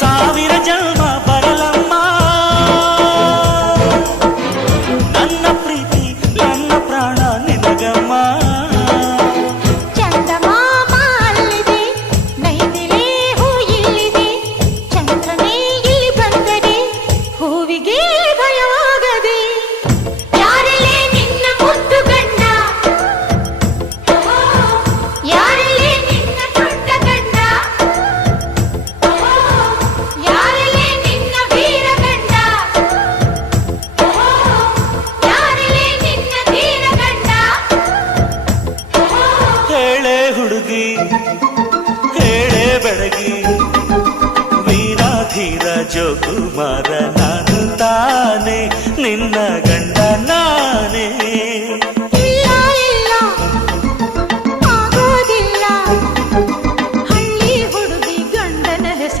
ಸಾವಿರ ಜನ್ಮ ಬರಲಮ್ಮ ನನ್ನ ಪ್ರೀತಿ ನನ್ನ ಪ್ರಾಣ ನಿನಗಮ್ಮ. ಚಂದಮಾಮ ಅಲ್ಲಿದೆ, ನೈದಿಲೆ ಹೂ ಇಲ್ಲಿದೆ, ಚಂದ್ರನೇ ಇಲ್ಲಿ ಬಂದರೆ ಹೂವಿಗೆ ಭಯವಾಗದೆ. ಯಾರಲ್ಲೇ ನಿನ್ನ ಮುದ್ದು ಗಂಡ, ಯಾರಲ್ಲೇ ನಿನ್ನ ದೊಡ್ಡ ಗಂಡ, ಯಾರಲ್ಲೇ ನಿನ್ನ ವೀರ ಗಂಡ, ಯಾರಲ್ಲೇ ನಿನ್ನ ಧೀರ ಗಂಡ. ಹೇಳೆ ಹುಡುಗಿ ಹೇಳೆ ಬೆಳಗಿ ವೀರ ಧೀರ ಜೋಕುಮಾರ